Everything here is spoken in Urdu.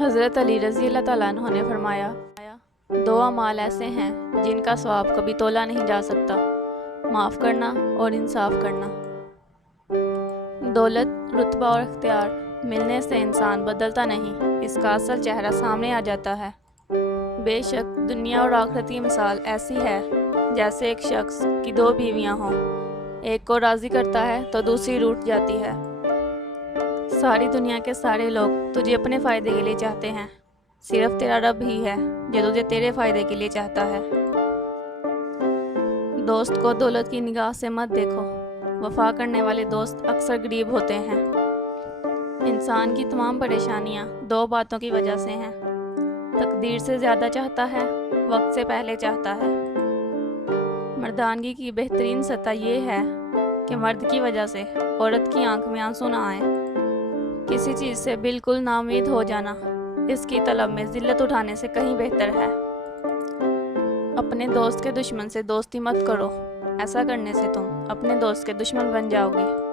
حضرت علی رضی اللہ تعالیٰ عنہ نے فرمایا، دو اعمال ایسے ہیں جن کا ثواب کبھی تولا نہیں جا سکتا، معاف کرنا اور انصاف کرنا۔ دولت، رتبہ اور اختیار ملنے سے انسان بدلتا نہیں، اس کا اصل چہرہ سامنے آ جاتا ہے۔ بے شک دنیا اور آخرت کی مثال ایسی ہے جیسے ایک شخص کی دو بیویاں ہوں، ایک کو راضی کرتا ہے تو دوسری روٹھ جاتی ہے۔ ساری دنیا کے سارے لوگ تجھے اپنے فائدے کے لیے چاہتے ہیں، صرف تیرا رب ہی ہے جو تجھے تیرے فائدے کے لیے چاہتا ہے۔ دوست کو دولت کی نگاہ سے مت دیکھو، وفا کرنے والے دوست اکثر غریب ہوتے ہیں۔ انسان کی تمام پریشانیاں دو باتوں کی وجہ سے ہیں، تقدیر سے زیادہ چاہتا ہے، وقت سے پہلے چاہتا ہے۔ مردانگی کی بہترین سطح یہ ہے کہ مرد کی وجہ سے عورت کی آنکھ میں آنسو نہ آئے۔ کسی چیز سے بالکل نا امید ہو جانا اس کی طلب میں ذلت اٹھانے سے کہیں بہتر ہے۔ اپنے دوست کے دشمن سے دوستی مت کرو، ایسا کرنے سے تم اپنے دوست کے دشمن بن جاؤ گے۔